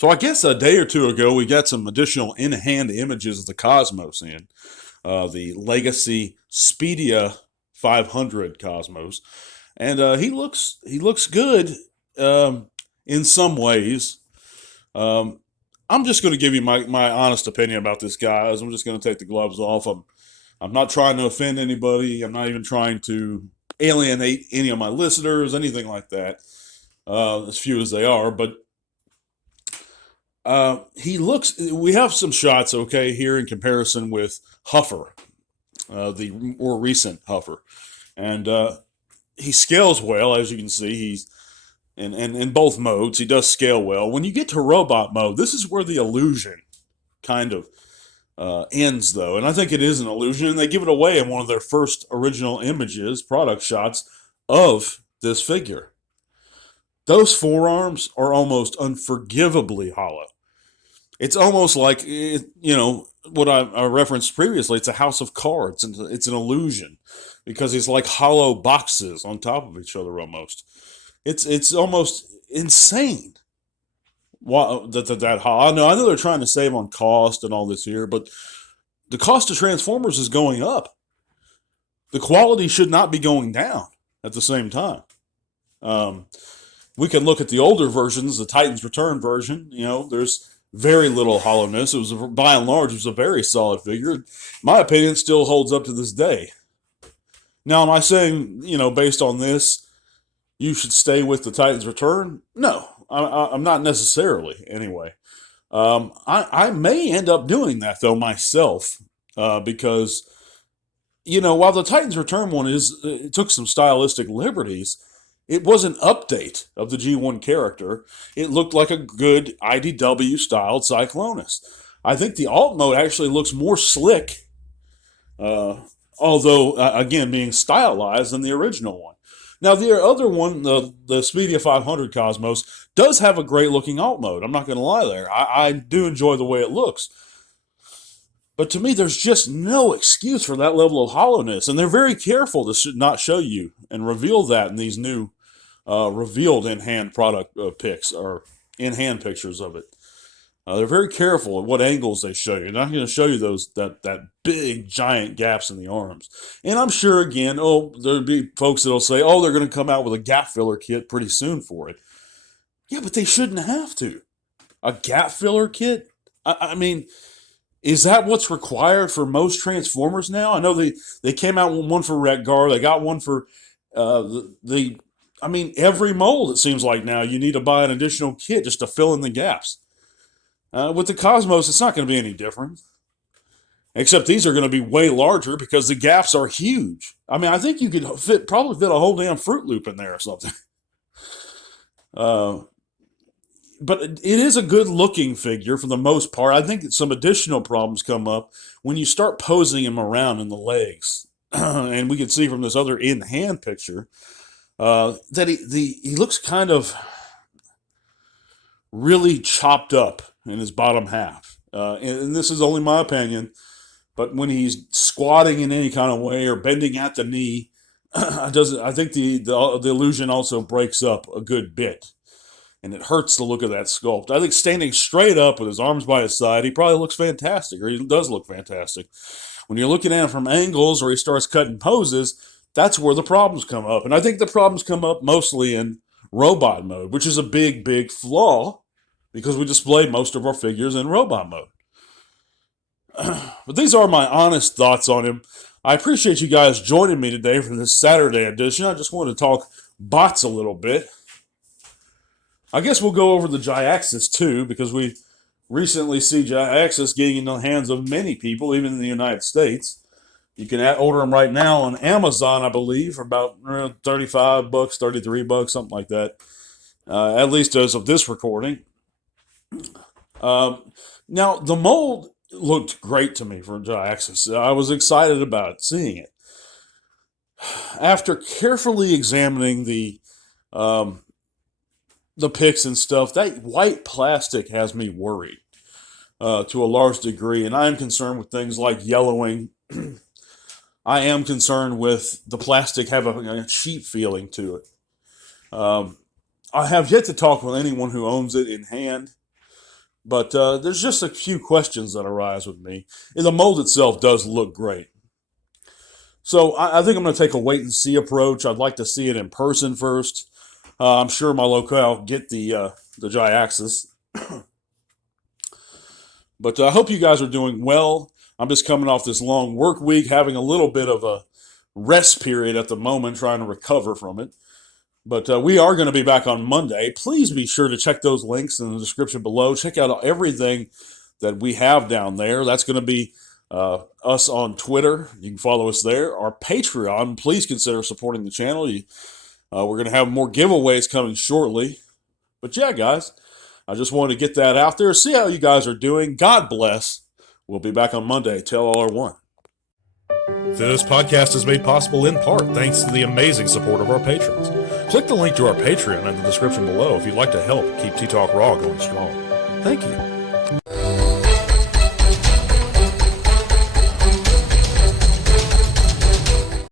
So I guess a day or two ago, we got some additional in-hand images of the Cosmos in the Legacy Speedia 500 Cosmos, and he looks good in some ways. Um, I'm just going to give you my honest opinion about this, guys. I'm just going to take the gloves off. I'm not trying to offend anybody. I'm not even trying to alienate any of my listeners, anything like that. As few as they are, but he looks. We have some shots, okay, here in comparison with Huffer, the more recent Huffer, and he scales well, as you can see. He's in both modes. He does scale well. When you get to robot mode, this is where the illusion kind of ends, though, and I think it is an illusion. And they give it away in one of their first original images, product shots of this figure. Those forearms are almost unforgivably hollow. It's almost like, what I referenced previously. It's a house of cards, and it's an illusion because it's like hollow boxes on top of each other almost. It's almost insane. That hollow. I know they're trying to save on cost and all this here, but the cost of Transformers is going up. The quality should not be going down at the same time. We can look at the older versions, the Titans Return version. There's very little hollowness. It was, by and large, it was a very solid figure. In my opinion, it still holds up to this day. Now, am I saying, based on this, you should stay with the Titans Return? No, I'm not necessarily, anyway. I may end up doing that, though, myself, because, while the Titans Return one it took some stylistic liberties, it was an update of the G1 character. It looked like a good IDW-styled Cyclonus. I think the alt mode actually looks more slick, although, again, being stylized than the original one. Now, the other one, the Speedia 500 Cosmos, does have a great-looking alt mode. I'm not going to lie there. I do enjoy the way it looks. But to me, there's just no excuse for that level of hollowness. And they're very careful to not show you and reveal that in these new revealed in-hand product pics or in-hand pictures of it. They're very careful at what angles they show you. They're not going to show you that big giant gaps in the arms. And I'm sure again, there'll be folks that'll say, they're going to come out with a gap filler kit pretty soon for it. Yeah, but they shouldn't have to. A gap filler kit? I mean, is that what's required for most Transformers now? I know they came out with one for Redgar. They got one for every mold, it seems like now, you need to buy an additional kit just to fill in the gaps. With the Cosmos, it's not going to be any different. Except these are going to be way larger because the gaps are huge. I mean, I think you could probably fit a whole damn Fruit Loop in there or something. But it is a good-looking figure for the most part. I think that some additional problems come up when you start posing him around in the legs. And we can see from this other in-hand picture that he looks kind of really chopped up in his bottom half. And this is only my opinion, but when he's squatting in any kind of way or bending at the knee, I think the illusion also breaks up a good bit. And it hurts the look of that sculpt. I think standing straight up with his arms by his side, he probably looks fantastic, or he does look fantastic. When you're looking at him from angles or he starts cutting poses, that's where the problems come up. And I think the problems come up mostly in robot mode, which is a big, big flaw because we display most of our figures in robot mode. But these are my honest thoughts on him. I appreciate you guys joining me today for this Saturday edition. I just wanted to talk bots a little bit. I guess we'll go over the Jyaxus too, because we recently see Jyaxus getting in the hands of many people, even in the United States. You can order them right now on Amazon, I believe, for about $35, $33, something like that. At least as of this recording. Now, the mold looked great to me for Jyaxus. I was excited about seeing it. After carefully examining the pics and stuff, that white plastic has me worried to a large degree, and I am concerned with things like yellowing. I am concerned with the plastic having a cheap feeling to it. I have yet to talk with anyone who owns it in hand, But there's just a few questions that arise with me. And the mold itself does look great. So I think I'm going to take a wait and see approach. I'd like to see it in person first. I'm sure my locale will get the Gy-Axis. But I hope you guys are doing well. I'm just coming off this long work week, having a little bit of a rest period at the moment, trying to recover from it. But we are going to be back on Monday. Please be sure to check those links in the description below. Check out everything that we have down there. That's going to be us on Twitter. You can follow us there. Our Patreon, please consider supporting the channel. We're going to have more giveaways coming shortly. But yeah, guys, I just wanted to get that out there. See how you guys are doing. God bless. We'll be back on Monday. Tell all are one. This podcast is made possible in part thanks to the amazing support of our patrons. Click the link to our Patreon in the description below if you'd like to help keep Tea Talk Raw going strong. Thank you.